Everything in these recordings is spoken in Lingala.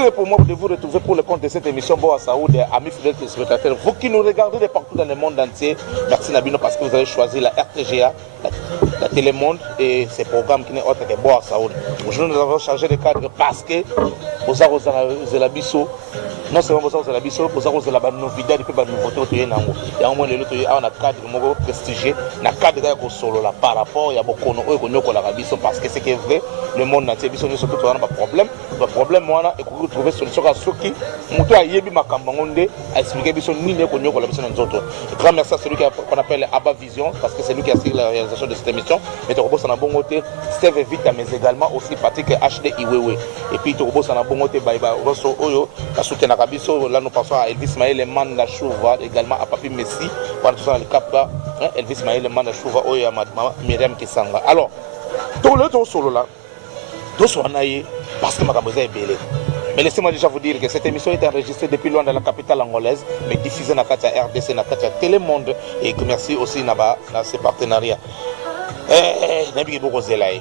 plaisir pour moi de vous retrouver pour le compte de cette émission Boa Saoud, amis fidèles téléspectateurs. Vous qui nous regardez de partout dans le monde entier, merci Nabino parce que vous avez choisi la RTGA, la Télémonde et ces programmes qui n'est autre que Boa Saoud. Aujourd'hui, nous avons changé de cadre parce que vous avez la biso. Non seulement vous avez la biso, vous avez la nouvité, et puis la nouveauté. Il y a au moins le lot, il y a un cadre prestigieux, un cadre solo là par rapport à beaucoup de biso parce que c'est vrai, le monde entier, biso nous surtout un problème. Le problème, moi, et que vous trouvez solution à ceux qui ont yebi makambangonde à expliquer biso ni ne konyo la biso nous autres. Grand merci à celui qu'on appelle Abba Vision parce que c'est lui qui a assuré la réalisation de cette émission. Mais tu as un bon côté, Steve Vita, mais également aussi Patrick HD Iwewe. Et puis tu as un bon côté, Baïba Rosso Oyo, qui soutient la Kabiso. Là, nous passons à Elvis Maël Manda Chouva, également à Papi Messi. Pendant tout ça, le cap là, Elvis Maël Manda Chouva, Oyo, à Madame Myriam Kisanga. Alors, tout le temps solo là, tout soit naïe parce que ma caméra est belle. Mais laissez-moi déjà vous dire que cette émission est enregistrée depuis loin de la capitale angolaise, mais diffusée dans la RDC, dans la Télémonde, et que merci aussi dans ces partenariats. Nabi beaucoup zelaï.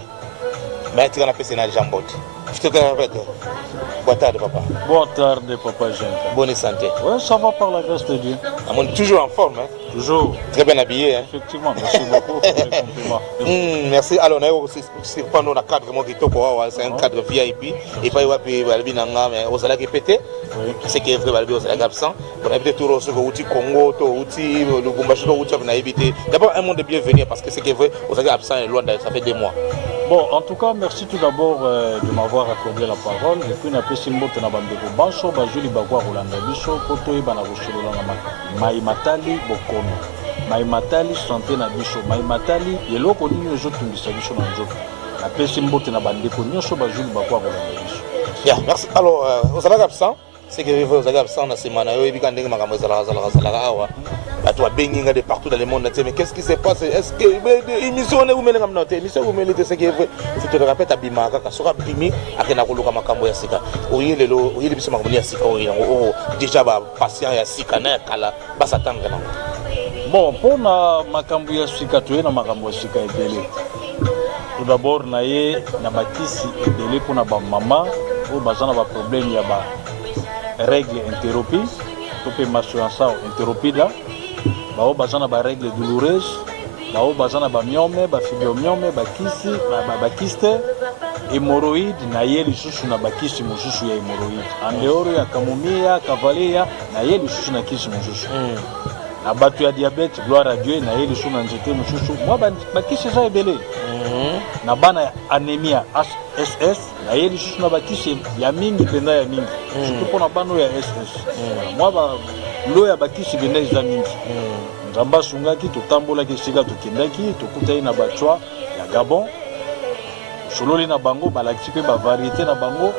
Mais tu as appelé Sénat Jambot. Je te répète. Bonne tarde, papa. Bonne tarde, papa Jean. Bonne santé. Oui, ça va par la grâce de Dieu. On est toujours en forme. Hein? Toujours. Très bien habillé. Hein? Effectivement, merci beaucoup pour les compliments. Merci. Alors, on a aussi pendant le cadre, c'est un cadre VIP. Et pas mais on a répété. C'est qui est vrai, on a absent. On a peut-être tout reçu outil Congo, outil le Gumbashi, outil on a évité. D'abord, un monde de bienvenue parce que c'est qui est vrai, on a absent et loin, ça fait 2 mois. Bon, en tout cas, merci tout d'abord de m'avoir accordé la parole. Et puis, on a fait une botte dans le bancho, Bajuli Bagua Rolanda Bicho, Koto et Banagosolo Maïmatali Bokono. Maïmatali Santé Nabicho, Maïmatali, Yelo Koni, les autres qui sont dans le jeu. La personne botte dans le bancho, Bajuli Bagua Rolanda Bicho. Merci. Alors, vous avez absent. C'est que vous avez absent dans ces manœuvres. Et puis, quand vous avez baigné de partout dans le monde entier. Mais qu'est-ce qui se passe? Est-ce que l'émission est où vous mettez l'émission vous mettez ce qui est vrai? Si tu le répètes à Bimaka, quand tu as Bimi, à Kenakolo Kamakambo Yasika. Oui, le bisou Makamoni Yasika, déjà, patient Yasika, Kala, Basatanga. Bon, pour Makambo Yasika, tu es dans Makambo Yasika et Délé. Tout d'abord, na bakisi et Délé pour na maman, ou bazana ba problème ya ba règle interrompue, tu peux marcher ensemble interrompida. Bao bazana ba règle douloureuse, bao bazana ba myome, ba fibromyome, ba kisi, ba kiste, hémorroïde na yeli susu na bakisi mususu ya hémorroïde. En dehors ya camomilla, cavalia na yeli susu na kisi mususu. Na batu ya diabète, gloire à Dieu, na yeli susu na nzete mususu. Moi bakisi za ebele. Na bana anémia SS, na yeli susu na bakisi ya mingi penda ya mingi. Surtout pour na bano ya SS. Moi lo ya bakisi benda za mingi. Nzamba sungaki totambolaki sika tokendaki tokutaki na bachwa ya Gabon sololi na bango balakisi pe ba variété na bango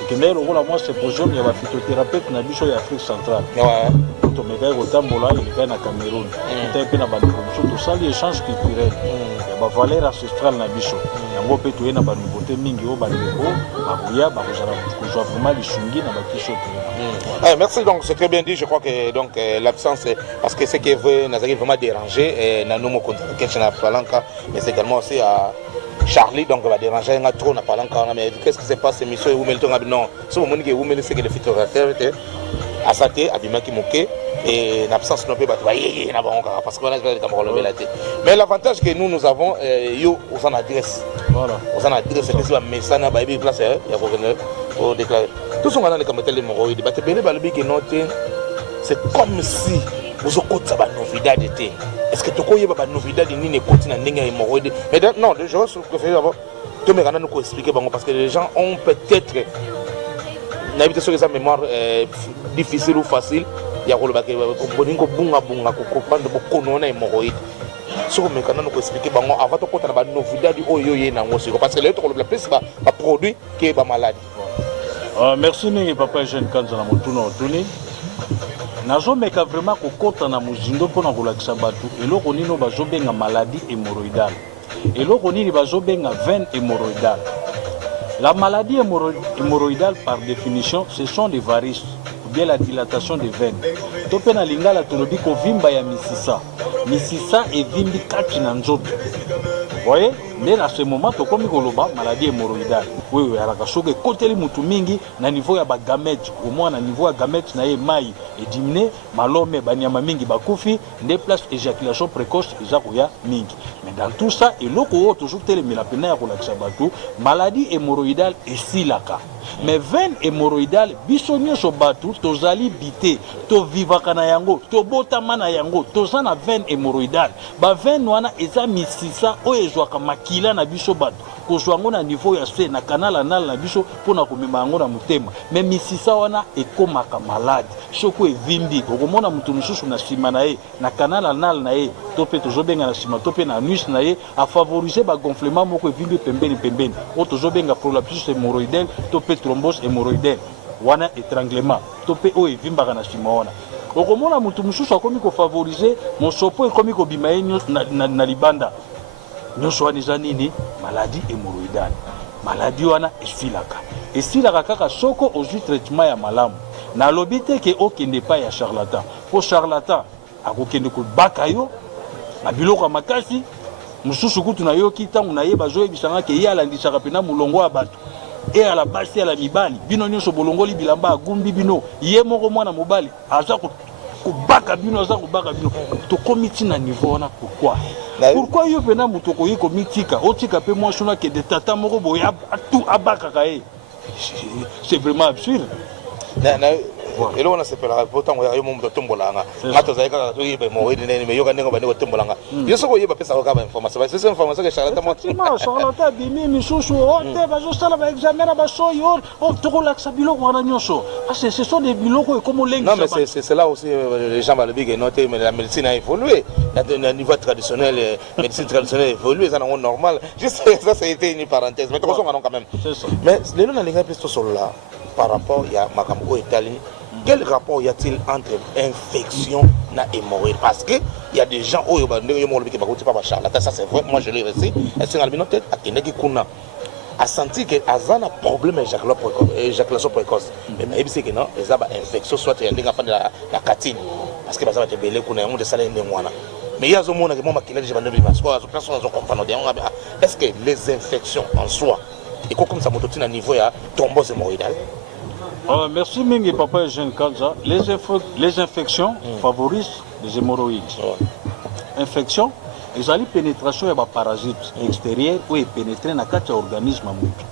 tokendaki lokola mwa symposium ya ba phytothérapeute na biso ya Afrique centrale. Tomekaki kotambola elekaki na Cameroun tokutaki pe na bandeko mosusu tosali échange culturel ya ba valeur ancestrale na biso yango pe toye na banouveauté mingi oyo bandeko bakoya bakozala kozwa vraiment lisungi na bakisi oyo. Merci, donc c'est très bien dit. Je crois que donc l'absence, parce que ce qui est vrai, nous avons vraiment dérangé. Nous Palanca, mais c'est également aussi à Charlie, donc va déranger un trop na Palanca. Mais qu'est-ce qui se passe, monsieur? Vous mettez non, ce moment que vous mettez, c'est que le phytothérapeute à Saté, à Bimaki Moké, et l'absence non peut pas parce qu'on a la tête. Mais l'avantage que nous avons, on a adresse. Voilà. On a adresse, c'est un message à Baby Place, il y a pour déclarer. Tout ce qu'on a comme tel hémorroïde, c'est comme si vous avez une novidade. Est-ce que tu as une novidade qui n'est pas une hémorroïde? Mais non, je préfère d'abord te me expliquer parce que les gens ont peut-être n'habité sur les mémoires difficiles ou faciles. Il y a comprendre hémorroïde. Si vous me expliquer avant de comprendre une novidade parce que le plus c'est produit qui est maladie. Merci papa Jean Kanza na motuna otuni. Nazomeka vraiment kokota na muzindo pona kolakisa batu eloko nino bazobenga maladie hémorroïdale. Eloko nini bazobenga veine hémorroïdale. La maladie hémorroïdale par définition ce sont des varices ou bien la dilatation des veines. Tope na lingala tolobi ko vimba ya misisa. Misisa et vimbi kati na nzoto. Vous voyez? mais à ce moment tokomi koloba maladie hémorroïdale oui alaka soki ekoteli mutu mingi na niveau ya bagamete au moins na niveau ya gamete na ye mai edimine malome banyama mingi bakufi nde place éjaculation précoce eza koya mingi. Mais dans tout ça eloko oyo toujours telemela pena ya kolakisa bato maladie hémorroïdale esilaka. Mais veine hémorroïdale biso nyonso bato tozali bite tovivaka na yango tobotama na yango toza na veine hémorroïdale baveine wana eza misisa oyo ezwaka makila na biso bato kozwa yango na niveau ya se na canal anal na biso mpona komema yango na motema. Mais misisa wana ekomaka malade soko evimbi okomona mutu mosusu na nsima na ye na canal anal na ye to mpe tozobenga na nsima to mpe na anus na ye afavorize bagonflement moko evimbi pembeni oyo tozobenga prolapsus hémorroïdale to mpe thrombose hémorroïdale wana étranglement to mpe oyo evimbaka na nsima wana okomona mutu mosusu akomi kofavorize mosopo ekomi kobima ye na libanda nyonso wana eza nini maladie hémorroïdale. Maladie wana esilaka kaka soko ozwi traitement ya malamu nalobi te ke okende pa ya charlatan po charlatan akokende kobaka yo na biloko ya makasi mosusu kutu na yoki ntango na ye bazoyebisanga ke ye alandisaka mpena molongo ya bato e ala basi ala mibali bino nyonso bolongoli bilamba agumbi bino ye moko mwana mobali aza kobaka bino aza kobaka bino tokomi ntina niveau wana pourquoi yo mpena moto okoyi komitika otika mpe mwasi wana kende tata moko boye abakaka ye c'est vraiment absurde. eloko wana sepelaka po ntango yo moto otombolanga nga tozali kaka toyeba hémorroïde nini mais yoka ndenge bandi kotombolanga yo soki oyeba pesaka kaka bainformation basese information ke charlatan bimi misusu o te bazosala baexamen na basoyi o tokolakisa biloko wana nyonso parce ce sont des biloko ekomi olengisa. Non mais c'est là aussi les gens balobi ke no te mais la médecine a évolué na niveau traditionnel médecine traditionnelle évolué eza nango normal juste ça ça a été une parenthèse mais tokosonga non quand même. Mais lelo nalingai mpe tosolola par rapport ya makambo oyo etali. Quel rapport y a-t-il entre infection et hémorroïde? Parce qu'il y a des gens qui ont charlatan, ça c'est vrai, moi je l'ai reçu. Et c'est un a senti qu'il y a un problème d'éjaculation précoce. Mais il y a une infection, soit il y a la catine. Parce que il y a des bébés qui ont des salés. Mais il y a des gens qui ont des est-ce que les infections en soi, et comme ça, à un niveau de thrombose hémorroïdale? Merci Mingi Papa et Jean Kanza. Les infections favorisent les hémorroïdes. Infection, ils ont une pénétration de parasites extérieurs ou pénétrer dans le organisme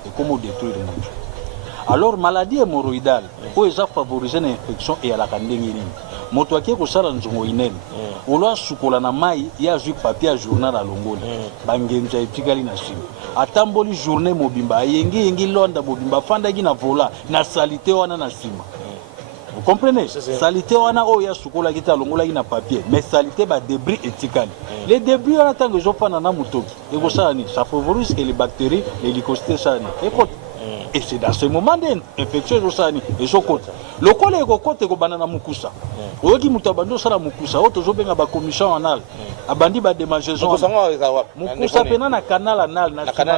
et comment détruire le monde. Alors, maladie hémorroïdale, ils ont favorisé l'infection et à la candéline. Moto qui ko sala nzongo inene olwa sukola na mai ya zwi papier ya journal alongoli bangenza etikali na sima atamboli journée mobimba yengi londa mobimba fanda gi na vola na salité wana na sima. Vous comprenez? Salité wana o ya sukola ki ta longola gi na papier mais salité ba débris etikali les débris wana tango zo fana na mutoki et ko sala ni ça favorise que les bactéries les lycostés ça ni et c'est dans ce moment d'infection osani et sokota lokola ekokote ko banana mukusa oyoki mutu abandi osala mukusa oyo tozobenga bacommission anal abandi badémangeaison mukusa pena na canal anal na pena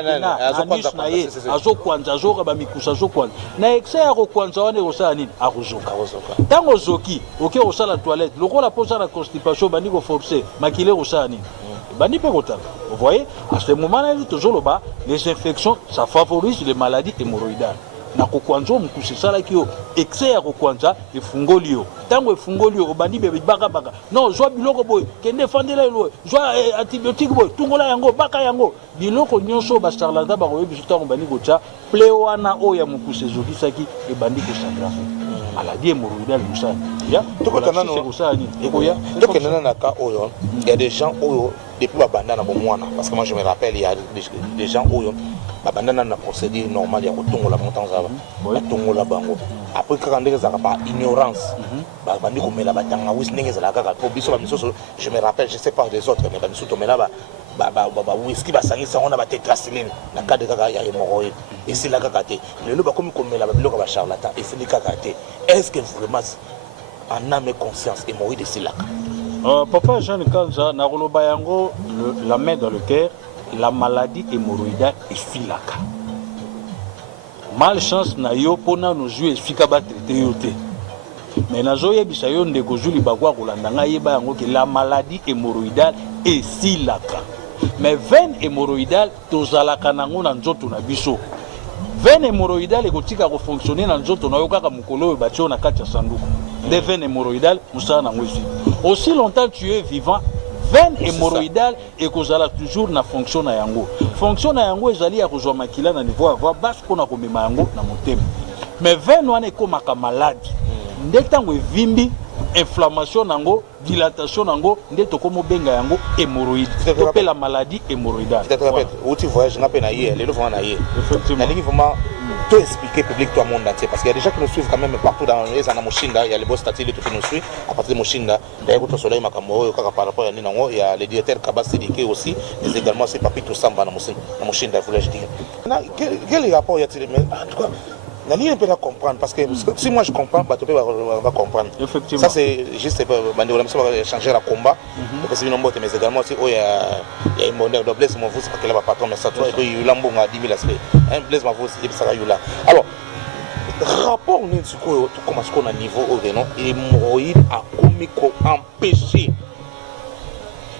anis na ye azokwanza azoka bamikusa azokwanza na excès ya kokwanza wana ekosala nini akozoka ntango ozoki oke kosala toilette lokola mpo oza na constipation bandi koforce makile ekosala nini bandi mpe kotala. Vous voyez, à ce moment-là, les infections, ça favorise les maladies hémorroïdales. Na kokwanzo mkusi sala kio excès ya kokwanza efungolio tango efungolio obandi bebe baka non zwa biloko boy kende fandela elo zwa antibiotique boy tungola yango baka yango biloko nyonso ba charlatan ba koyebi tango bandi kocha plewana o ya mkusi zokisaki e bandi ko sagrafe maladie hémorroïdale musa ya tokotana no ekoya tokena na ka oyo il y a des gens oyo depuis babanda na bomwana parce que moi je me rappelle il y a des gens oyo babanda na procédure normale ya kotongola montant za ba tongola bango après quand ndenge za ba ignorance babandi komela batanga wis ndenge za la kaka po biso ba misoso je me rappelle je sais pas des autres mais ba misoso tomela ba whisky ba sangisa on a ba tétracycline na cadre kaka ya hémorroïde et c'est la kaka té lelo ba komi komela ba biloko ba charlatan et c'est le kaka té est-ce que vraiment en âme et conscience hémorroïde c'est là? Papa Jean Kanza, Naroloba yango, la main dans le cœur, la maladie hémorroïdale est filaka. Malchance na yo pona nos yeux fika ba traité yote. Mais nazo yebisa yo ndeko juli bakwa kolanda nga yeba yango que la maladie hémorroïdale est filaka. mais veine hémorroïdale tozalaka nango na nzoto na biso. Veine hémorroïdale ekotika ko fonctionner na nzoto na yo kaka mukolo oyo batio na kati ya sanduku. Des veines hémorroïdales musala nango esi. Aussi longtemps tu es vivant, veine hémorroïdale ekozala toujours na fonction na yango. Fonction na yango ezali ya kozwa makila na niveau avoir basse pona komema yango na motema. Mais veine wana ekomaka malade. Nde tango evimbi inflammation nango, dilatation nango, nde tokomo benga yango hémorroïde. Topé la maladie hémorroïdale. Je te répète, où tu voyages, n'a pas naïe, les gens naïe. Effectivement. Il y a vraiment tout expliquer public tout le monde entier parce qu'il y a des gens qui nous suivent quand même partout dans les Anamoshinda, il y a les boss statiles qui nous suivent à partir de Moshinda. D'ailleurs, au soleil Makambo, par rapport à Ninango, il y a le directeur Kabas Dike aussi, mais également c'est Papi Toussamba dans Moshinda, je voulais dire. Quel rapport y a-t-il? En tout cas, Nani peut pas comprendre parce que si moi je comprends, Batopé va comprendre. Effectivement. Ça c'est juste va changer la combat. Parce que sinon, mais également aussi, il y a une monnaie de Blaise Mavou, c'est pas qu'elle va patron, mais ça, toi, il y a eu l'ambon à 10 000 aspects. Blaise Mavou, c'est ça, il y a eu là. Alors, rapport, on est sur quoi, comment est-ce qu'on a niveau au Vénon, hémorroïde a commis qu'on empêcher.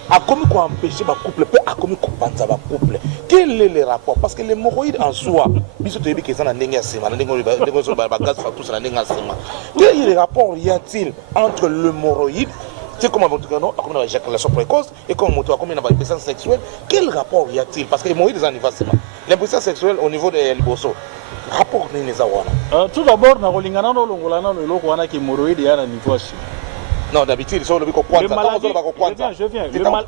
A commis qu'on empêcher ma couple, puis a commis qu'on pense à ma couple. Quel est le rapport? Parce que l'hémorroïde en soi, biso to yebi kezana ndenge ya sima, ndenge zo ba gaz fa tous na ndenge ya sima. Quel est le rapport y a-t-il entre l'hémorroïde, c'est comme on a l'éjaculation précoce et comme on a une impuissance sexuelle? Quel rapport y a-t-il? Parce que l'hémorroïde est un niveau sima. L'impuissance sexuelle au niveau des liboso. Rapport ni les awana. Tout d'abord na rolingana no longolana no eloko wana ki hémorroïde ya na niveau sima. Non, d'habitude, ça, on le dit qu'on je viens.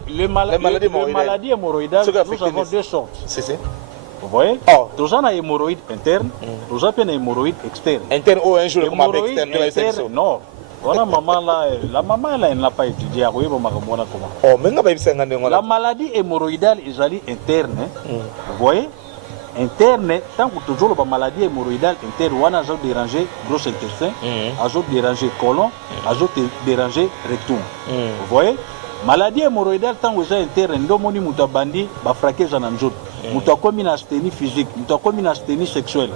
Les maladies hémorroïdales, nous avons deux sortes. C'est. Vous voyez? Nous avons un hémorroïde interne, nous avons un hémorroïde externe. Interne ou un jour, comme avec externe? Non. Voilà, maman là, la maman là, elle n'a pas étudié. La maladie hémorroïdale est interne. Vous voyez? Interne, tant que toujours la maladie hémorroïdale interne, on a dérangé gros intestin, a dérangé colon, a dérangé rectum. Vous voyez? Maladie hémorroïdale, tant que c'est interne, nous avons mutabandi, bafraqué zananjot, mutakomi na asthénie physique, mutakomi na asthénie sexuelle.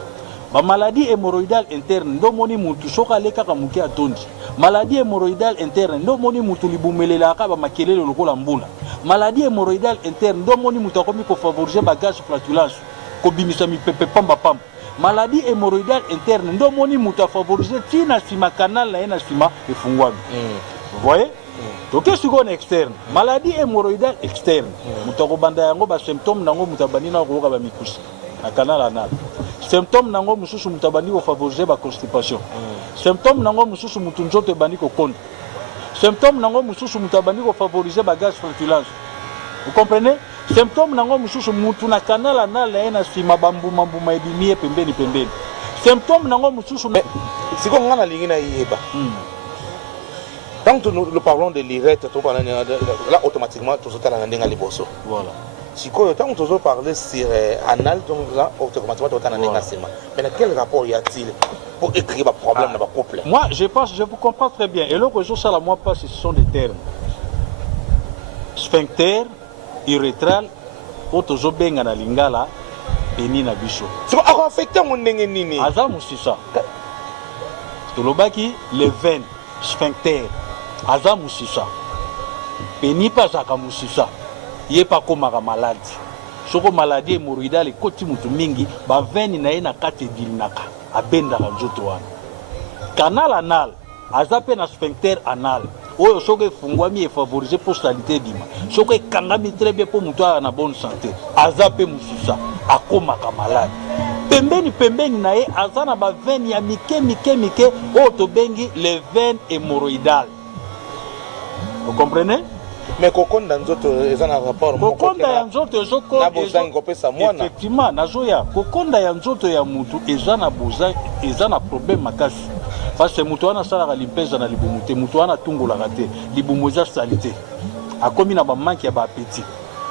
La maladie hémorroïdale interne, nous avons mutu soka leka kamuki atondi. Maladie hémorroïdale interne, nous avons mutu libumelela ka ba makele le lokola mbula. Maladie hémorroïdale interne, nous avons mutakomi ko favoriser bagage flatulence. Maladie hémorroïdale interne, ndo moni muta favoriser tina sima canal na ena sima efungwami. Vous voyez? Donc qu'est-ce qu'on externe? Maladie hémorroïdale externe. Muta ko banda yango ba symptômes nango mutabani na ko ba mikusi. Na canal anal. Symptômes nango mususu mutabani ko favoriser ba constipation. Symptômes nango mususu mutunzoto bani ko konde. Symptômes nango mususu mutabani ko favoriser ba gaz flatulence. Vous comprenez? Symptômes nango mususu mutu na canal anal na sima bambuma mbuma ebimie pembeni. Symptômes nango mususu si ko ngana lingina yeba. Tant que nous parlons de l'irette, là automatiquement tout ça na ndenga liboso. Voilà. Si ko tant que nous parler sur anal donc là automatiquement tout ça na ndenga sima. Mais quel rapport y a-t-il pour écrire un problème dans le couple? Moi je pense, je vous comprends très bien et là que je ça la moi pas ce sont des termes. Sphincter urétral otozo benga na lingala peni na biso. So a affecté mon ndenge nini? Aza musisa. Tolobaki les veines sphincter aza musisa. Peni pas aka musisa. Yé pas comme malade. Soko maladie hémorroïdale koti mutu mingi ba veine na ena kati dilinaka abenda ka nzoto wana. Canal anal aza pe na sphincter anal. Oyo soke fungwami et favoriser postalité dima. Soke kangami très bien pour mutua na bonne santé. Azape musisa akomaka malade. Pembeni na ye azana ba veine ya mike oyo to bengi les veines hémorroïdales. Vous comprenez? Mais kokonda nzoto ezana rapport kokonda ya nzoto ezoko na bozangi kopesa mwana. Effectivement nazoya kokonda ya nzoto ya mutu ezana bozangi ezana problème makasi. Parce que mutu wana sala limpeza na libumu te mutu wana tungola te libumu za salité akomi na ba manque ya ba appétit.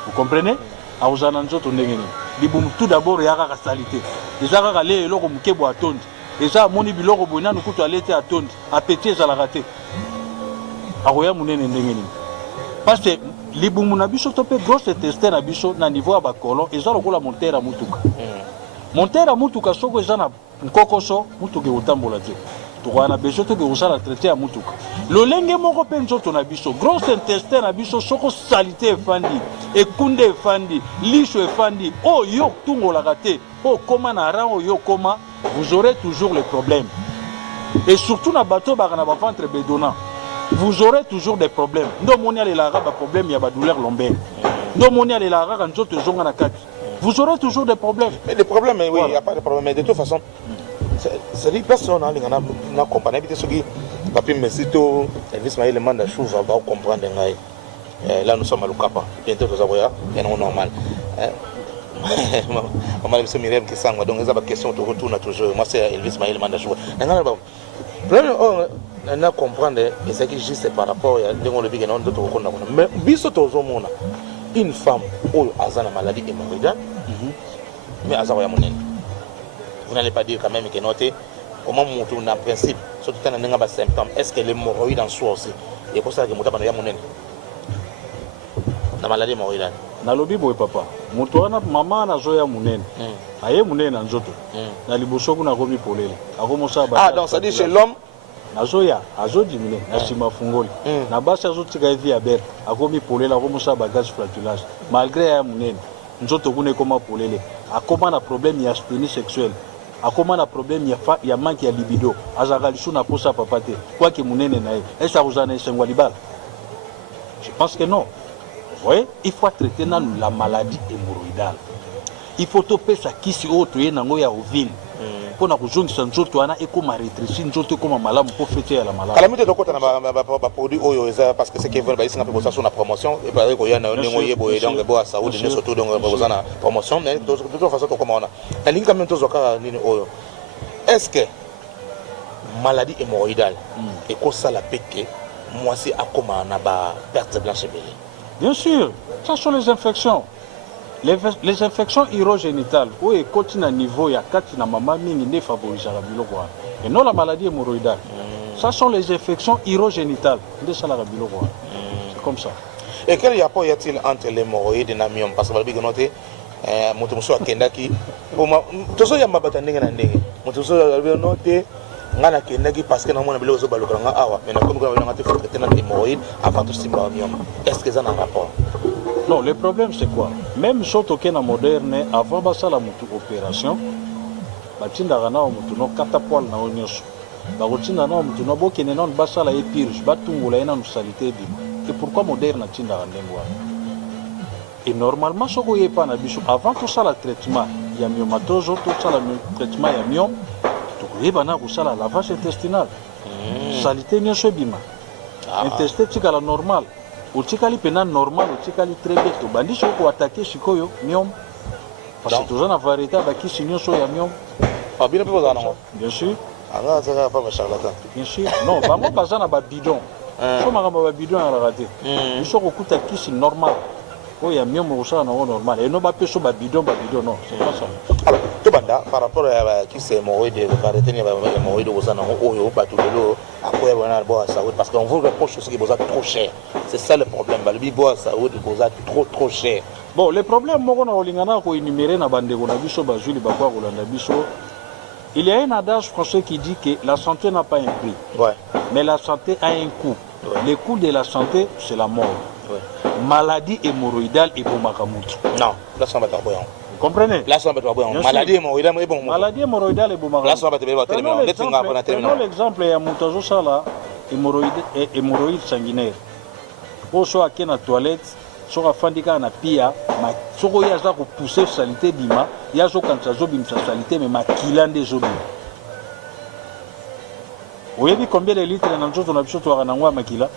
Vous comprenez? A uzana nzoto ndenge ni libumu tout d'abord ya ka salité ezaka ka le eloko mukebo atondi eza moni biloko bonana kutu alete atondi appétit ezala te akoya munene ndenge ni parce que libumu na biso to pe grosse intestin na biso na niveau ya ba colon eza lokola montere mutuka montere mutuka soko eza na nkokoso mutuka utambola te tokwana beso to kosala traité ya mutuka lolenge moko pe nzoto na biso gros intestin na biso soko salité efandi ekunde efandi lisho efandi oyo tungolaka te po koma na rang oyo koma vous aurez toujours les problèmes et surtout na bateau baka na ventre bedonnant vous aurez toujours des problèmes ndo moni alelaka ba problème ya ba douleur lombaire ndo moni alelaka ka nzoto ezonga na kati vous aurez toujours des problèmes. Mais des problèmes, oui, il n'y a pas de problème. Mais de toute façon, c'est des personnes qui ont compris. Papi Messito, Elvis Maïl demande à Chou, va comprendre. Là, nous sommes à Lukapa. Bientôt, nous avons un nom normal. Maman, M. Miriam qui sang, donc, ils ont des questions, tu retournes toujours. Moi, c'est Elvis Maïl demande à Chou. On a comprendre, et c'est juste par rapport à ce que nous avons. Mais, une femme qui a une maladie hémorroïdale, mais elle a une maladie. Vous n'allez pas dire quand même que noter comment on a un principe, surtout quand on a un symptôme, est-ce que l'hémorroïde en soi aussi? Et pour ça que on a une maladie hémorroïdale. Na lobi boy papa, mutuana mama na zoya munene. Aye munene nzoto. Na liboso kuna komi polele. Akomosa ba. Ah donc ça dit chez l'homme nazoya azodimine na sima fungoli na basi azotika evi ya bere akomi polele akomosa ba gaz flatulage malgré ya munene nzoto kuna koma polele akoma na problème ya asthénie sexuelle akoma na problème ya manque ya libido azaka lisu na posa papa te quoi que munene na ye est-ce que vous en esengwa libala? Je pense que non. Vous voyez, il faut traiter la maladie hémorroïdale. Il faut topper ça qui si autre est dans la ville. Pour na kuzongisa nzoto wana ekoma rétrécir nzoto ekoma malamu pour fêter la maladie. Calamité de côté na produit oyo eza parce que c'est Kevin ba isinga pe sur la promotion et par ko yana ndingo yebo donc bo asa ou de surtout donc ba na promotion mais de toute façon to comment on a. La ligne quand même to zoka nini oyo. Est-ce que maladie hémorroïdale et ko ça la pété moi c'est akoma na ba perte blanche belé? Bien sûr, ça sont les infections. Les infections urogénitales, où est continue à niveau, il y a 4 na maman mingi ne favorise la biloko. Et non la maladie hémorroïdale. Ça sont les infections urogénitales. C'est comme ça. Et quel rapport y a-t-il entre l'hémorroïde et l'amium? Parce que vous avez moto akendaki tozo ya mabata ndenge na ndenge moto so noté ngana kendaki parce que na mona bilo zo baloka nga awa mais na comme ko nga te traiter na hémorroïde avant de simba amium. Est-ce que ça a un rapport? Non, le problème c'est quoi? Même surtout que na moderne avant basa la mutu opération batinda kana mutu no katapwal na onyoso bakotinda na mutu no bokene non basa la epirge batungula ina salité bi. Et pourquoi moderne tinda ndengwa? Et normalement, ce qu'on pas avant tout ça, le traitement, il y a myomatose, tout ça, le traitement, il y a myome, il y a la lavage intestinal. Salité, il y a bima. Intestin, c'est la normale. Au tikali pénal normal, au tikali très bien. Au bandit, ce qu'on attaque, c'est quoi, myome. Parce que toujours la variété, qui signe sur le myome. Bien sûr. Bien sûr. Non, pas moi, pas ça, on a bidon. Je suis bidon à la rater. Il faut que qui c'est normal. Oui, il y a mieux normal. Et non, pas bidon, non. C'est pas ça. Alors, tout banda, par rapport à qui c'est hémorroïde, variété hémorroïde aux anneaux, au batulelo, à quoi il y a boire à Saoud, parce qu'on vous reproche aussi qu'il vous a trop cher. C'est ça le problème. Le boire à Saoud, il vous a trop cher. Bon, le problème, moi, on a énuméré dans la bande il y a un adage français qui dit que la santé n'a pas un prix. Ouais. Mais la santé a un coût. Ouais. Le coût de la santé, c'est la mort. Ouais. Maladie hémorroïdale et bomakamutu. Non, là, ça va être bon. Vous comprenez? Là, ça va être bon. Maladie hémorroïdale et bon. Maladie hémorroïdale et bomakamutu. Là, ça va être bon. Prenons l'exemple, il y a Moutazo Sala, hémorroïde sanguinaire. Pour ceux qui sont dans la toilette, sur la fin de la pia, si vous avez poussé salité bima, il y a une salité, mais ma kilande zobi. Vous avez vu combien de litres dans le on a besoin de makila?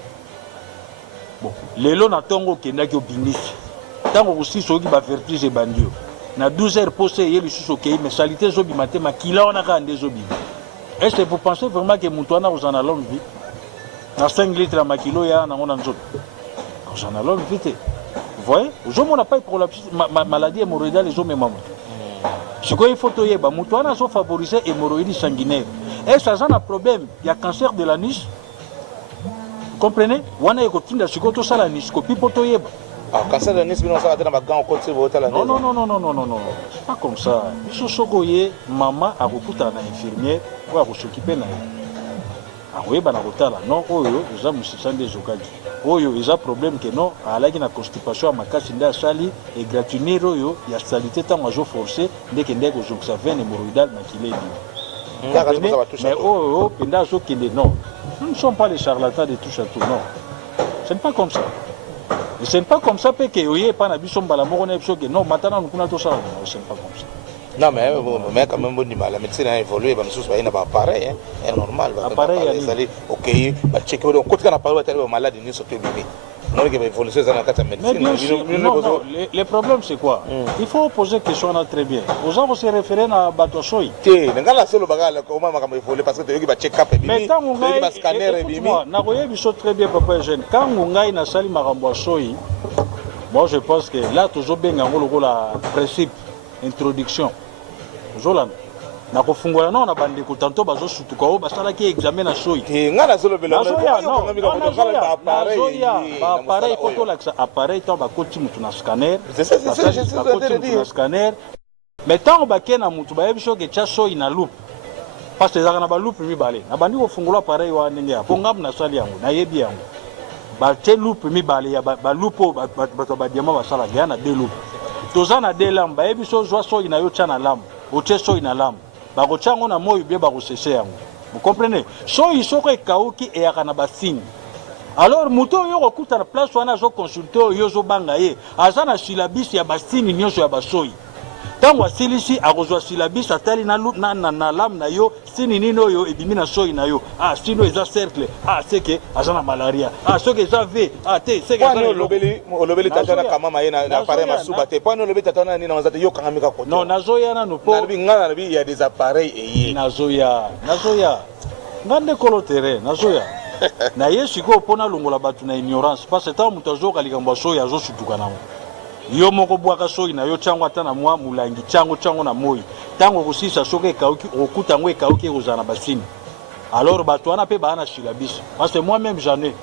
Bon, les lots n'attendent qu'il n'y a que binis. Tant que aussi ceux qui va vertige et bandio. Na 12 heures posées, il y a le sous-ok, mais salité zobi maté makila on a qu'un des zobi. Est-ce que vous pensez vraiment que Moutouana vous en a longue vie? Na 5 litres à makilo, il y a un zobi. Vous en a longue vie. Vous voyez, je n'ai pas pour la maladie hémorroïdale, les hommes et mamans. Ce qu'il faut dire, Moutouana sont favorisés hémorroïdes sanguinaires. Et ça a un problème, il y a cancer de l'anus. Vous comprenez? On a écouté ce que ça l'aniscopie pour toi. Cancer de l'anus, on s'arrête dans ma gant côté de la non. C'est pas comme ça. Il faut que maman a beaucoup d'infirmières pour s'occuper de akoyeba na kotala non oyo eza musisa nde ezokaki oyo eza problème ke non alaki na constipation ya makasi nde asali égratignure oyo ya salité ntango azoforce ndeke nde kozongisa veine hémorroïdale na kiledi mais oyo mpenza azokende non nous ne sommes pas les charlatans de touche à tout non ce n'est pas comme ça et ce n'est pas comme ça pe ke oye epa na biso mbala moko na biso ke non matana nokuna tosala non ce n'est pas comme ça. Non, mais quand même, la médecine a évolué, il y a un appareil, c'est normal. Appareil, ok, on continue à parler de malade, il non, le problème c'est quoi? Il faut poser question là très bien. Aux gens vont se référer à Batosoi. Mais quand on a très bien, papa jeune, quand on a une salle Marambosoi, moi je pense que là, toujours bien, on a le principe introduction. Zolan na kofungola na bande ko tanto bazo sutuka o basala ki examen na soi nga na zolo belo appareil ko to laksa appareil to ba koti mutu na scanner scanner mais tant ba kena mutu ba yebiso ke cha soi na loupe parce que za na ba loupe mi balé na bandi ko fungola appareil wa ndenge ya pongam na sali yango na yebi yango ba te loupe mi balé ya ba loupe ba diamant basala ya na de loupe tozana de lambe ba yebiso zwa soi na yo cha na lambe oche soi na lambe bakochango na moyo bien bakosese yango vous comprenez soi soko ekauki eyaka na basini alors muto oyo kokuta na place wana azo consulter oyo zobanga ye aza na syllabus ya basini nyonso ya basoi ntango asilisi akozwa syllabus atali na lame na yo sini nini oyo ebimi na soi na yo sino eza cercle seke aza na malaria soki eza v te seke olobeli tata na kamama ye na appareil masuba te poni olobeli tata na nini na nzate yokangamika kote non nazoya nanu po nalobi nga nalobi ya des appareils eye nazoya nga nde kolo terrain nazoya na ye sikoyo mpo nalongola bato na ignorance parce que ntango moto azoyoka likambo ya soi azosutuka nango yo moko bwaka soi na yo chango ata na mwa mulangi chango na moi tango kosisa soki ekauki okuta yango ekauki ekozala na basini alors bato wana mpe baa na syllabus parce que moi même j'en ai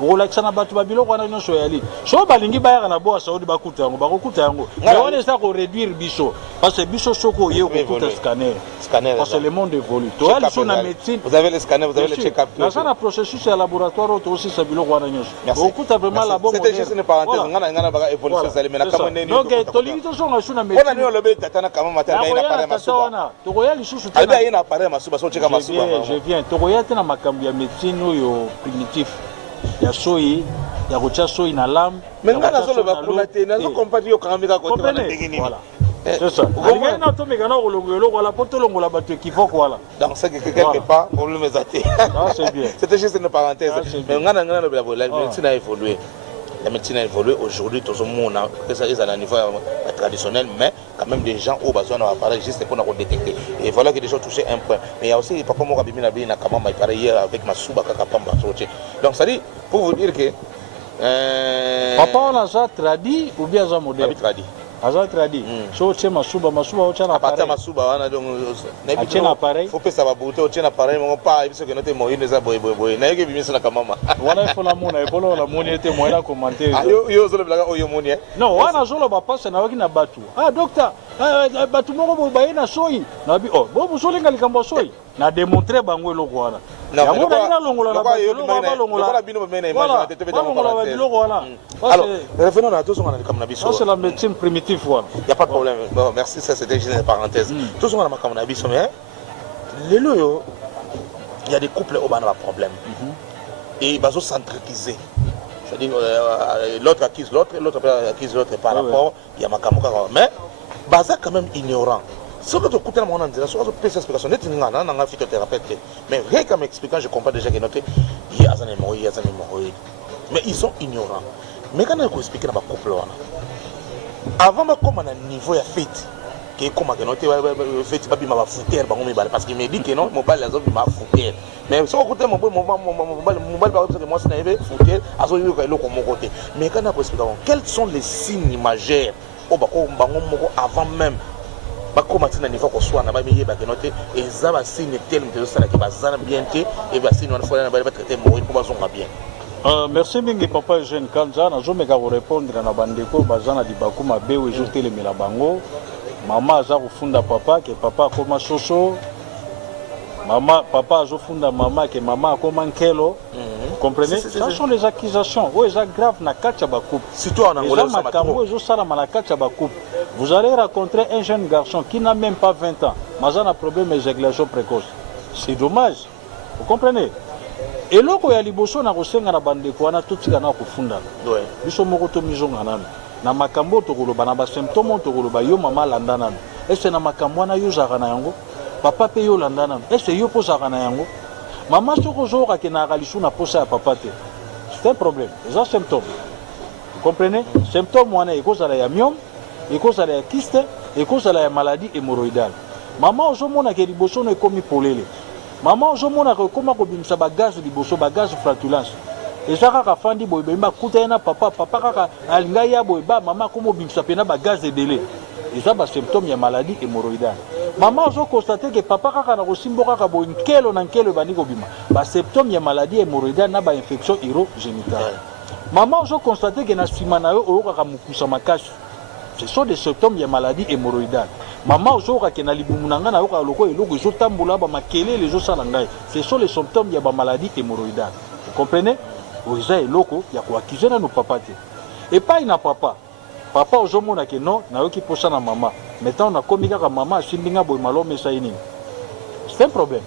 okolakisa na bato babiloko wana nyonso yali so balingi bayaka na boa saudi bakuta yango bakokuta yango mais wana eza koréduire biso parce que biso soki oye okokuta scanner parce que le monde évolue toya liso na médecine vous avez le scanner vous avez le check-up naza na processus ya laboratoire oyo tokosisa biloko wana nyonso okuta vraiment la bonne c'était juste une parenthèse ngana baka évolution ezali mais na kama neni donc tolingi tozonga so na médecine mpona nini olobeli tata na kama matana na appareil masuba tokoya lisusu te aye na appareil masuba so cheka masuba je viens tokoya te na makambo ya médecine oyo primitif ya soi ya kotia soi na lame mais nga nazoloba kuna te nazokompati yokangamika kote wana ndenge nini c'est ça alingai na tomeka na kolongola eloko wala po tolongola bato ekifoko wala donc c'est que quelque part problème ezate c'est bien c'était juste une parenthèse mais nga nalobela la médecine a évolué. La médecine a évolué aujourd'hui, tout le monde est à un niveau traditionnel, mais quand même des gens ont besoin d'un appareil juste pour nous détecter. Et voilà que des gens touché un point. Mais il y a aussi papa moi qui a comment hier avec ma souba kakapamba. Donc ça dit pour vous dire que papa on a ça traduit ou bien ça modèle traduit. Aza tradi so che masuba ocha na apata masuba wana donc na biso na appareil faut pesa ba bouteille ocha na appareil mon pas biso que note moyenne za boy na yeke bimisa na kamama wana il faut la mona il faut la moni ete moyenne commenter yo zo le blaga oyo moni non wana zo lo ba passe na waki na batu docteur batu moko ba ina soi na bi bo busolinga likambo soi na démontrer bango eloko wana yango na longola na balongola bino mena image te te balongola biloko wana alors revenons à tous on a comme na biso c'est la médecine primitive voilà il y a pas de problème bon merci ça c'était juste une parenthèse tous on a comme na biso mais les loyo il y a des couples au bas de problème et bazo centraliser c'est-à-dire l'autre accuse l'autre accuse l'autre par rapport il y a makamuka mais baza quand même ignorant. Ce que tu écoutes dans mon endroit, c'est une explication. Je suis un phytothérapeute, mais rien qu'en m'expliquant, je comprends déjà qu'il y a des hémorroïdes, mais ils sont ignorants. Mais quand on explique dans le couple, avant de comme un niveau de fête, qui est comme un fête, parce qu'il me dit que non, mon mobile est ma foutre. Mais si on écoute mon mobile, parce que moi, c'est un foutre, à ce moment-là, mais quand on explique, quels sont les signes majeurs avant même bakoma tina niveau ko swana ba miye ba kenote eza ba signe tel mtezo sala ki bazana bien te et ba signe on faut na ba traiter mo ko bazonga bien merci mingi papa jeune Kanza na zo meka ko répondre na bandeko bazana di bakuma be we jote le mela bango mama aza kufunda papa ke papa koma soso Maman, papa azofunda maman que maman comme un kelo. Vous comprenez? Ce sont les accusations. Oui, c'est grave na kacha ba coupe. Surtout en Angola, vous allez rencontrer un jeune garçon qui n'a même pas 20 ans. Mais il a un problème d'éjaculation précoce. C'est dommage. Vous comprenez? Et là, il y a des gens qui ont des bande de tout ce qui a kufunda. Ouais. Ils sont mokoto mizonga nana. Na makambo to koloba na ba symptômes to koloba yo mama landana. Est-ce na makambo na yo zaka na yango? Papa pe yo landana. Est-ce yo po zaka na yango? Maman soko zoka ke na kalishu na posa ya papa te. C'est un problème. Les symptômes. Vous comprenez? Symptômes wana ekozala ya myome, ekozala ya kyste, ekozala ya maladie hémorroïdale. Maman ozomona ke liboso no ekomi polele. Maman ozomona ke koma kobimisa ba gaz liboso, ba gaz flatulence. Ezaka ka fandi boy bemba kuta na papa kaka alinga ya boy ba maman komo bimisa pena ba gaz ebele. Eza ba symptômes ya maladie hémorroïdale. Maman ozo constater que papa kaka na kosimboka ka boy nkelo na nkelo bani kobima. Ba symptômes ya maladie hémorroïdale na ba infection urogénitale. Maman ozo constater que na sima na yo oyokaka mukusa makasi. Ce sont des symptômes ya maladie hémorroïdale. Maman ozoka ke na libumu na nga na yoka loko eloko ezotambola ba makelele ezosala ngai. Ce sont les symptômes ya ba maladie hémorroïdale. Vous comprenez? Oza eloko ya koakize na no papa te. Et pas ina papa. Papa ozomona ke non na yoki posa na mama. Maintenant na komika ka mama simbinga boy malome sa ini. C'est un problème.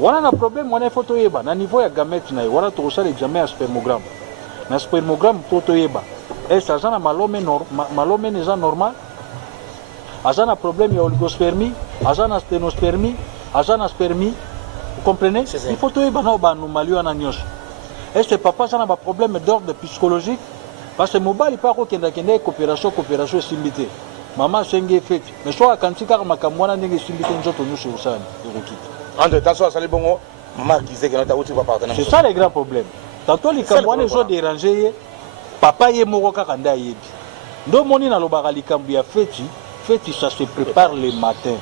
Wana na problème wana photo yeba na niveau ya gamètre na wana to osala examen ya spermogramme. Na spermogramme photo yeba. Est-ce que ça na malome neza normal? Azana problème ya oligospermie, azana sténospermie, azana spermie. Vous comprenez? Il faut yeba na ba anomalie wana nyos. Est-ce que papa ça n'a pas problème d'ordre psychologique? Parce que mobile pas ko kenda coopération simbité. Maman senge fait. Mais soit quand tu carma kamwana ndenge simbité nzoto nyuso usani erokita. Entre temps ça sali bongo maman qui sait que notre outil va partenaire. C'est ça le grand problème. Tantôt les kamwana zo déranger papa ye moko kaka nda yebi. Ndo moni na lobaka likambu ya feti ça se prépare le matin.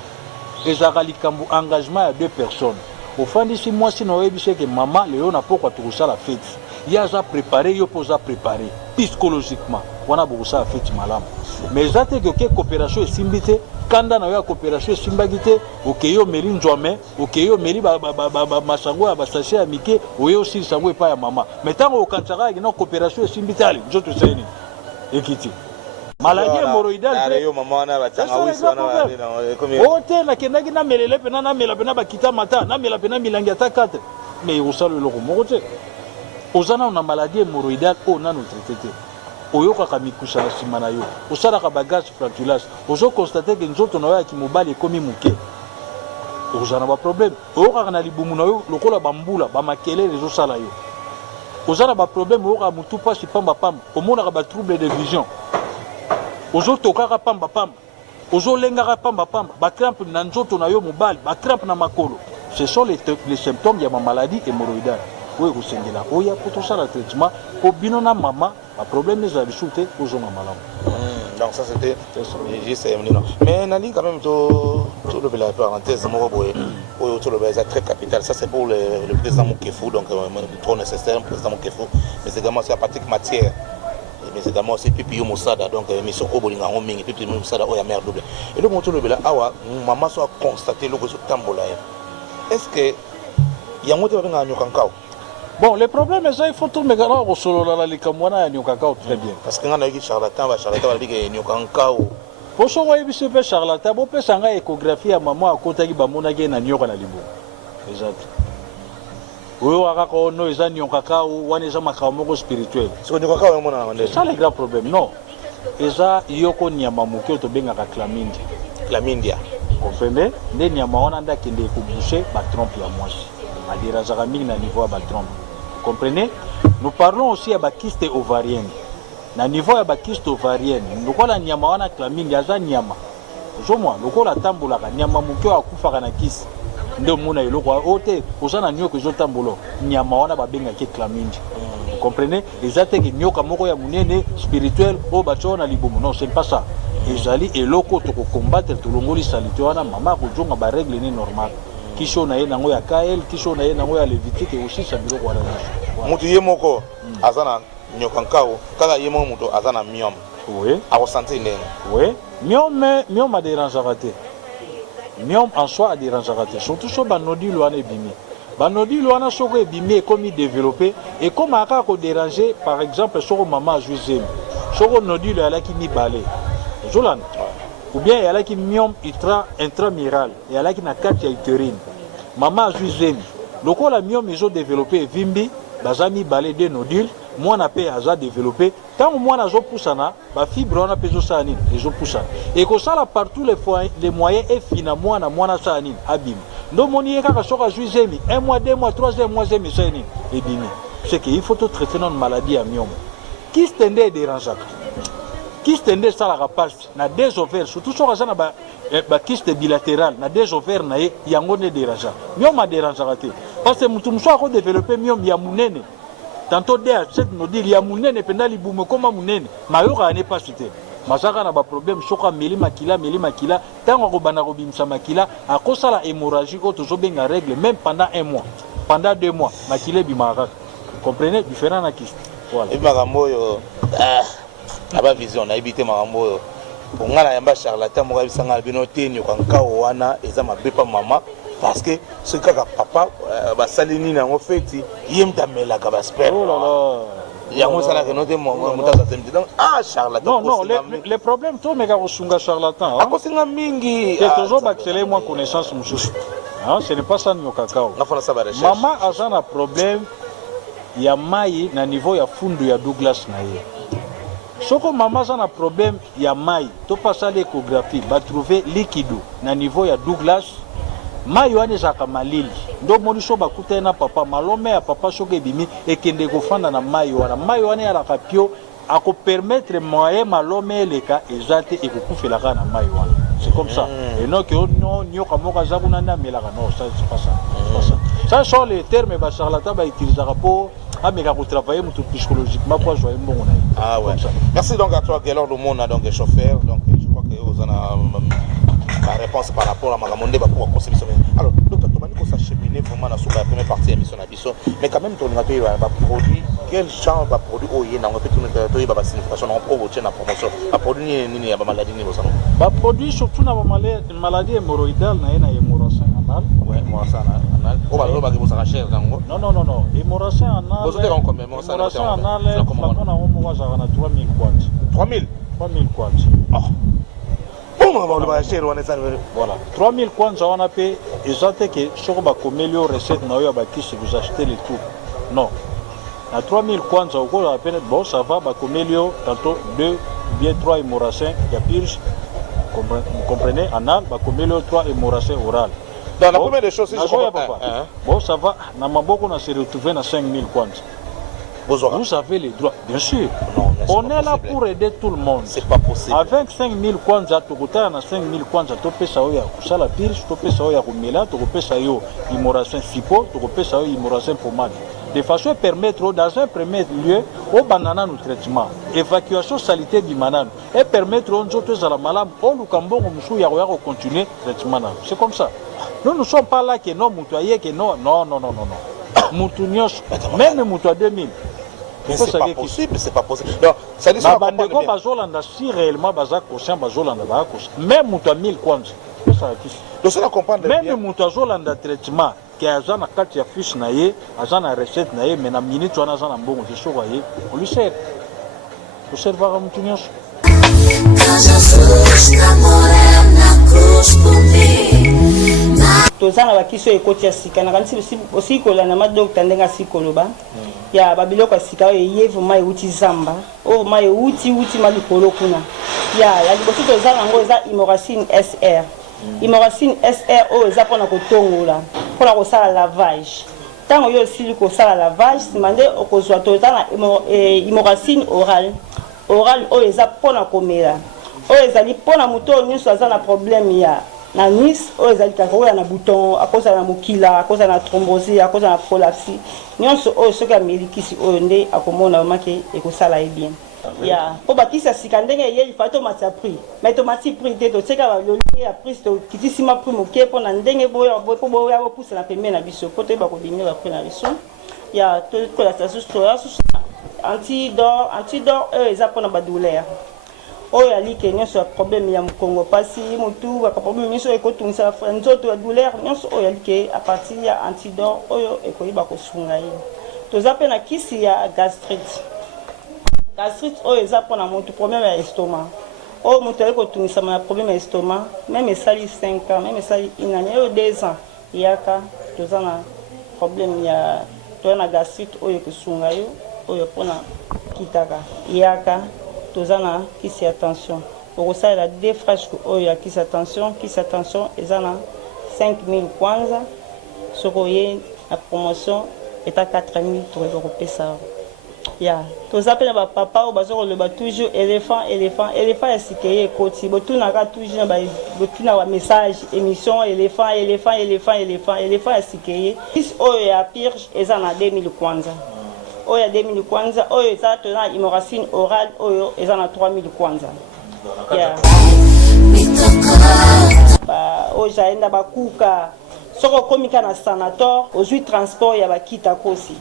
Et ça likambu engagement à deux personnes. Au fond d'ici moi si nous c'est que maman Léon n'a pas quoi tout ça la fête. Il y a déjà préparé, il y a pas préparé psychologiquement. On a beaucoup ça la fête malam. Mais ça c'est que coopération est simbité, quand dans la coopération est simbagité, OK yo meri njome, OK yo meri ba masango ba sachet amike, oyo aussi sango pas ya maman. Mais tant au kantara il y a coopération est simbité ali, je te sais ni. Ekiti. Maladie hémorroïdale. Yo maman na batanga wiso na comme oh te na kendaki na melele pena na mela pena bakita mata na mela pena milangi ata 4 mais osalo loko moko te ozana na maladie hémorroïdale o na no traité oyoka ka mikusa na sima na yo osala ka bagage flatulence ozo constater que nzoto na yo ya kimobali ekomi muke ozana ba problème oyoka na libumu na yo lokola bambula ba makelele ezosala yo ozana ba problème oyoka mutu pasi pamba pamba omona ka ba trouble de vision ozo tokaka pamba pamba ozo lengaka pamba pamba ba crampe na nzoto na yo mobali ba crampe na makolo. Ce sont les symptômes de ma maladie hémorroïdale. Oui, vous savez là. Oh, il y a pour tout ça le traitement. Pour bien na maman, le problème est de shooter aux hommes malades. Donc ça c'était juste mais Nali quand même tout le la parenthèse moi tout le c'est très capital. Ça c'est pour le président Moukefou donc trop nécessaire le président Moukefou mais également c'est la partie matière. Mais également c'est pipi yo mosada donc mission obolinga ngomingi pipi yo mosada o ya mère double et le moto le bela awa maman soit constaté le so tambola est-ce que ya moto ba nga nyokankao bon le problème est ça il faut tout me gara ko solo la likamwana ya nyokankao très bien parce que ngana yiki charlatan ba bi nyokankao po so wa yibi sepe charlatan bo pesa nga échographie ya maman akotaki ba monaki na nyoka na libo exact oyo akaka ono eza nyokaka wana eza makambo moko spirituel so nyokaka mona na c'est ça le grand problème non eza yoko nyama moke tobengaka chlamydia comprenez nde nyama wana nda kende ekoboucher ba trompe ya mwasi aderazaka mingi na niveau ya ba trompe comprenez nous parlons aussi ya ba kyste ovarienne na niveau ya ba kyste ovarienne lokola nyama wana chlamydia aza nyama ozomwa lokola tambolaka nyama moke akufaka na kisi nde mona eloko ote ozana nyoko ezotambola nyama wana babengaki chlamydia vous comprenez ezate ke nyoka moko ya munene spirituel o bacho na libumu non c'est pas ça ezali eloko to ko combattre to longoli salite wana mama ko jonga ba règle ni normal kisho na ye nango ya kael kisho na ye nango ya levitique aussi ça biloko wana mutu ye moko azana nyoka nkao kaka ye moko mutu azana miom oui a ressentir ndenge oui miom a dérange raté miom en soi a dérangé surtout so banodile wana ebimi banodile wana soko ebimi ekomi développé et comme aka ko déranger par exemple soko mama azwi zemi soko nodile alaki mibale ozolanda ou bien alaki miom intramiral et alaki na kati ya utérine mama azwi zemi lokola miom ezo développé evimbi baza mibale de nodile mwana pe aza développé tant mwana azopusana ba fibre wana pe ezosala nini ezopusana ekosala partout les moyens efina mwana sala nini abima ndo moni ye kaka soka azwi zemi 1 mois 2 mois 3e mois zemi sala nini ebimi c'est que il faut tout traiter notre maladie ya miomo kyste nde ederangeaka kyste nde esalaka pasi na des ovaires surtout soka aza na ba kyste bilatéral na des ovaires na ye yango nde ederangeaka miomo aderangeaka te parce que mutu mosusu akodéveloppe miomo ya munene tantôt der cette nodile ya munene penda libume koma munene mayoka ne pas cité masaka na ba problème soka meli makila tango ko bana ko bimsa makila akosala hémorragie ko tozo benga règle même pendant 1 mois pendant 2 mois makila bimaka comprenez différent na kyste voilà et makambo yo aba vision na ebité makambo yo ngana yamba charlatan mo kabisanga bino tenyo kanka wana eza mabepa mama parce que ce que papa va salini na ngofeti yemta melaka ba sperme oh là là yango sala que note mutaka semti donc charlatan non les problèmes to meka kosunga charlatan akosinga mingi toujours baxeler moi connaissance mususu ce n'est pas ça nyo kakao ngafana sa ba recherche mama azana problème ya mai na niveau ya fundu ya Douglas na ye soko mama azana problème ya mai to pasa l'échographie ba trouver liquide na niveau ya Douglas mai wana ezaka malili ndo moni so bakuta na papa malome ya papa soki ebimi ekende kofanda na mai wana yalaka pio akopermettre moyen malome eleka eza te ekokufelaka na mai wana c'est comme ça et non que nyoka moko aza kuna nde amelaka non ça c'est pas ça ça sont les termes bacharlatan bautilisaka mpo ameka kotravailler mutu psychologiquement po azwa ye mbongo na ye ah ouais merci donc à toi Gaylor Lumona donc chauffeur donc je crois que vous en la réponse par rapport à Magamonde va pouvoir concevoir. Alors, docteur Tomani, qu'on s'acheminer vraiment dans la première partie de l'émission d'Abisso, mais quand même, ton va produit, quel genre va produit au Yéna, on peut tout mettre dans signification, on provoque la promotion, va produire ni à maladie ni aux salons. Va produire surtout dans la maladie hémorroïdale, na hémorragie anal. Ouais, hémorragie anal. On va voir que vous arrachez dans non, hémorragie anal. Vous avez combien de hémorragie anal, on a au moins 3000 quoi. 3000 quoi. Voilà. 3000 kwanza on a payé exactement que sur ba komelio recette na yo ba kisi vous achetez les tout. Non. À 3000 kwanza au cours de la peine bon ça va ba komelio tantôt 2 bien 3 hémorragies ya purge. Vous comprenez anal ba komelio 3 hémorragies orales. Dans la première des choses si je comprends. Bon ça va na maboko na se retrouver na 5000 kwanza. Vous avez les droits, bien sûr. Non, on est là pour aider tout le monde. C'est pas possible. Avec 5000 kwanza, tu as 5000 kwanza, tu peux savoir ça la pire, tu peux savoir kumela, tu peux savoir immoration sipo, tu peux savoir immoration pommade. De façon à permettre dans un premier lieu au banana nous traitement, évacuation sanitaire du banane et permettre aux autres à la malade au Lukambo musu ya continuer traitement. C'est comme ça. Nous ne sommes pas là que non mutuaye que non. Moutunios, même Moutoua 2000. Mais c'est pas possible, c'est pas possible. Donc, ça dit ça. Si réellement Baza conscient, Bazolanda va conscient. Même Moutoua 1000 kwanza. Donc, ça comprendre. Même Moutoua Zolanda traitement, qui a un carte de fiche naïe, a une recette naïe, mais na minute on a un bon de sourire, on lui sert. On sert à Moutunios. tozana bakiso ekoti ya sika na kanisi aussi kolana ma docteur ndenga sikoloba ya babiloko ya sika oyo yevu mai euti zamba o mai euti malikolo kuna ya liboso tozana yango eza Imoracine SR Imoracine SR oyo eza mpona kotongola mpona kosala lavage ntango yo osili kosala lavage nsima nde okozwa tozana Imoracine oral oyo eza mpona komela oyo ezali mpona moto oyo nyonso aza na problème ya na nice oyo ezali kaka oyo na bouton akozala na mokila akozala na thrombose akozala na prolapsie nyonso oyo soki amelikisi oyo nde akomona make ekosala ye bien ya po bakisi ya sika ndenge eyeli fa tomati ya prix mais tomati prix te toseka balolenge ya prix tokitisima prix moke mpona ndenge boya bopusa na pembeni na biso po toyeba kobimia baprix na biso ya tokolasa susu antidor oyo eza mpona badouleur oyo alike nyonso ya problème ya mokongo pasi motu baka problème nyonso ekotungisa nzoto ya douleur nyonso oyo alike à partir ya antidor oyo ekoyiba kosunga ye toza mpe na kisi ya gastrite oyo eza mpona motu problème ya estomac oyo motu ali kotungisama na problème ya estomac même esali 5 ans même esali inani oyo 2 ans yaka toza na problème ya toza na gastrite oyo ekosunga yo oyo mpona kitaka yaka toza na kisi ya tension okosalela defrasque oyo ya kisi ya tension eza na 5000 kwanza soki oye na promotion eta 4000 tokoki kopesa ya toza mpe na bapapa oyo baza koloba toujours éléphant ya sika ye ekoti botunaka toujours botuna bamessage émission éléphant ya sika ye kisi oyo ya purge eza na 2000 kwanza oyo ya 2000 kwanza oyo eza toza na hémorrhacine orale oyo eza na 3000 kwanza oyo jaenda bakuka soki okomika na sanator ozwi transport ya bakita kosi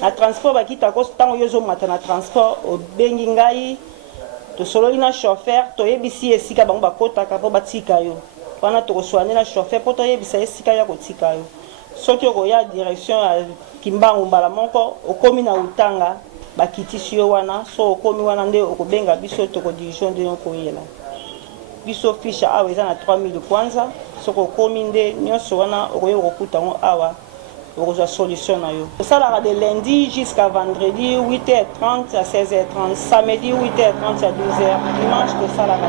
na transport bakita kosi ntango yo ozomata na transport obengi ngai tosololi na chauffeur toyebisi esika bango bakotaka mpo batika yo wana tokoswane na chauffeur mpo toyebisa esika ya kotika yo soki okoya direction ya kimbangu mbala moko okomi na utanga bakitisi yo wana so okomi wana nde okobenga biso tokodirigeon nde okoyela biso fiche awa eza na 3000 kwanza soki okomi nde nyonso wana okoyeba kokuta ngo awa okozwa solution na yo osalaka de lundi jusqu'à vendredi 8h30 à 16h30 samedi 8h30 à 12h dimanche tosalaka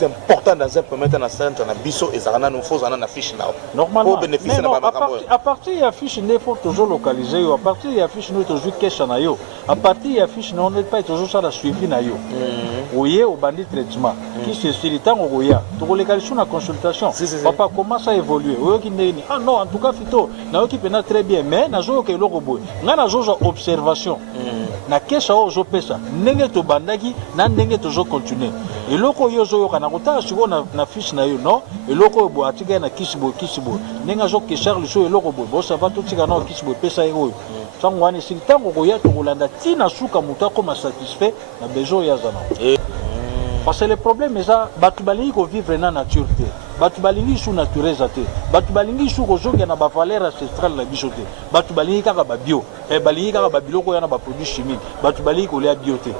C'est important dans un premier temps dans centre na biso ezalana nous faut na fiche na normalement pour bénéficier na à partir ya fiche ne faut toujours localiser yo à partir ya fiche nous toujours cash na yo à partir ya fiche on n'est pas toujours ça la suivi na yo oye au bandit traitement qui se silitant oya to localiser na consultation papa comment ça évoluer oyo ki ndeni ah non en tout cas fito na yo ki pena très bien mais na zo ke loko boy nga na zo observation na kesha ozo pesa ndenge to bandaki na ndenge tozo continuer eloko yo zo kana kota siko na fiche na yo non eloko bo atika na kisibo ndenge zo ke Charles so eloko bo ça va tout tika na kisibo pesa yo sango wana silitango ko ya to kolanda tina suka muta ko satisfait na besoin ya zana parce que le problème est ça batu balingi ko vivre na nature te batu balingi sous natureza te batu balingi sous ko zonga na ba valeur ancestrale na biso te batu balingi kaka ba bio balingi kaka ba biloko ya na ba produits chimiques batu balingi ko lia bio te.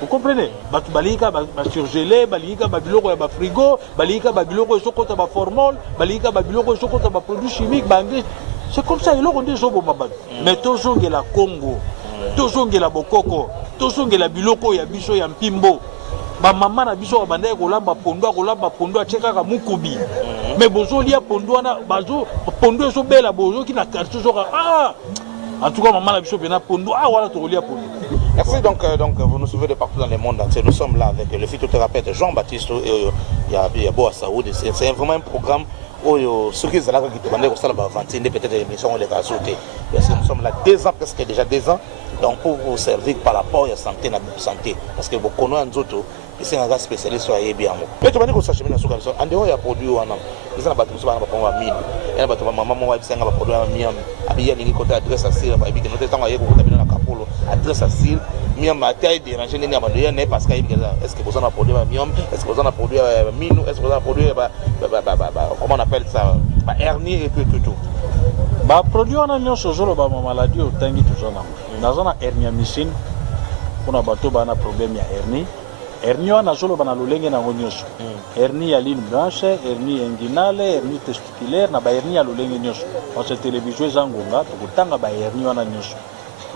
Vous comprenez? Batu balika ba surgelé, balika ba biloko ya ba frigo, balika ba biloko sokota ba formol, balika ba biloko sokota ba produits chimiques, ba engrais. C'est comme ça eloko nde zobo mabad. Mais tozonge la Congo, tozonge la bokoko, tozonge la biloko ya biso ya mpimbo. Ba mama na biso ba ndeko kolamba pondo acheka ka mukubi. Mais bozo lia pondo na bazo pondo so bela bozo ki na quartier so en tout cas maman na biso bena pondo wala to lia pondo. Merci donc vous nous suivez de partout dans le monde entier. Nous sommes là avec le phytothérapeute Jean-Baptiste et Boa Saoud. C'est vraiment un programme où ceux qui sont là qui demandent qu'on s'en va vanter peut-être l'émission on les a sauté. Parce que nous sommes là 2 ans presque déjà 2 ans donc pour vous servir par rapport à la santé parce que vous connaissez nous autres ici un spécialiste sur bien mo. Mais tu m'as dit que ça chemin na suka en dehors ya produit wana. Ils ont battu ça ba pour mine. Et ba maman mo wa bisenga ba produit miam. Abi ya ningi côté adresse à Sire ba bi que notre temps ya ko tabina na kapolo adresse à Sire. Miam ma taille déranger nini abando ya ne parce que est-ce que vous en a produit miam est-ce que vous en a produit mine est-ce que vous en a produit comment on appelle ça ba hernie et tout ba produit on a nyonso zolo ba maladie otangi tuzana nazana hernie machine kuna bato bana problème ya hernie hernie wana zolo bana lolenge na nyonso hernie ya ligne blanche hernie inguinale hernie testiculaire na ba hernie ya lolenge nyonso on se télévision zangonga tukutanga ba hernie wana nyonso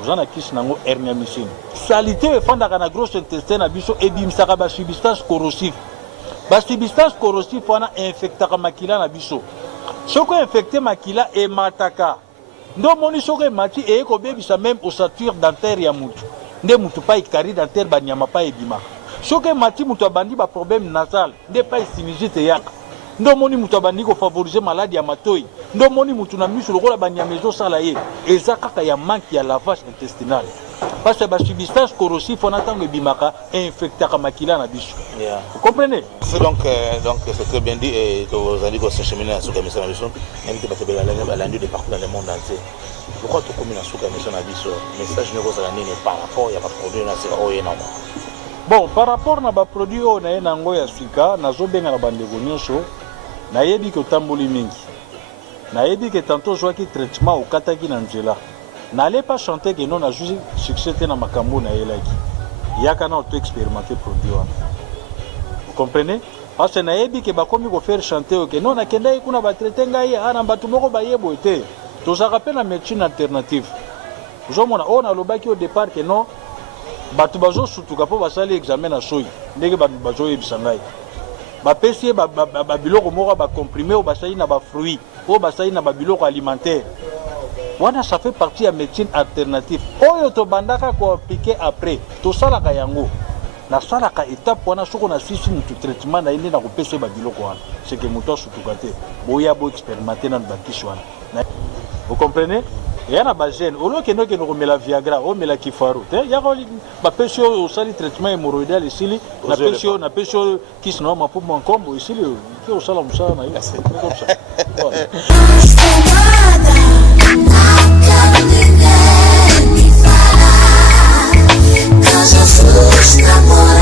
tuzana kisi nango hernie machine salité efandaka na gros intestin na biso ebimisaka ba substance corrosive wana infectaka makila na biso soko infecté makila e mataka ndo moni soko e mati e ko bebisa même ossature dentaire ya mutu nde mutu pa ikari dentaire banyama pa ebima soko e mati mutu abandi ba problème nasal nde pa sinusite yaka ndo moni mutu abandi ko favoriser maladie ya matoi ndo moni mutu na miso lokola banyama ezosala ye eza kaka ya manque ya lavage intestinal parce que ba substance corrosive on attend ebimaka infectaka makila na biso. Vous comprenez? C'est donc c'est très bien dit et vous allez go s'acheminer à Souka Mission Mission invité batebela lundi de partout dans le monde entier. Pourquoi tu communes à Souka Mission Mission message ne vous a par rapport il y a pas produit na c'est oye non. Bon, par rapport na produit oyo na ye nango ya sika nazobenga na bandeko nyonso nayebi ke otamboli mingi nayebi ke tantôt ozwaki traitement okataki na nzela n'allez pas chanter que non nazwi succès te na makambo nayelaki yaka na oto expérimenter produit wana vous comprenez parce que nayebi ke bakomi kofaire chanter oyo ke non nakendaki kuna batraite ngai na bato moko bayebo te tozalaka mpe na médecine alternative ozomona oyo nalobaki au départ ke non bato bazosutuka mpo basali examen na soyi ndenge bato bazoyebisa ngai bapesi ye babiloko moko bacomprime oyo basali na bafruit oyo basali na babiloko alimentaire wana ça fait partie ya médecine alternative oyo tobandaka koaplike après tosalaka yango nasalaka étape wana soko na sisi mutu traitement na ye nde na kopesa ye babiloko wana seke moto asutuka te boya boexpérimente nanu bakisi wana vous comprenez eya na bagene olokende okende komela viagra omela kifaro te yaka bapesi oyo osali traitement hémoroïdal esili napesi oyo kisi na yo mapumu nkombo esili ke osala mosala na yo Jesus, namorado.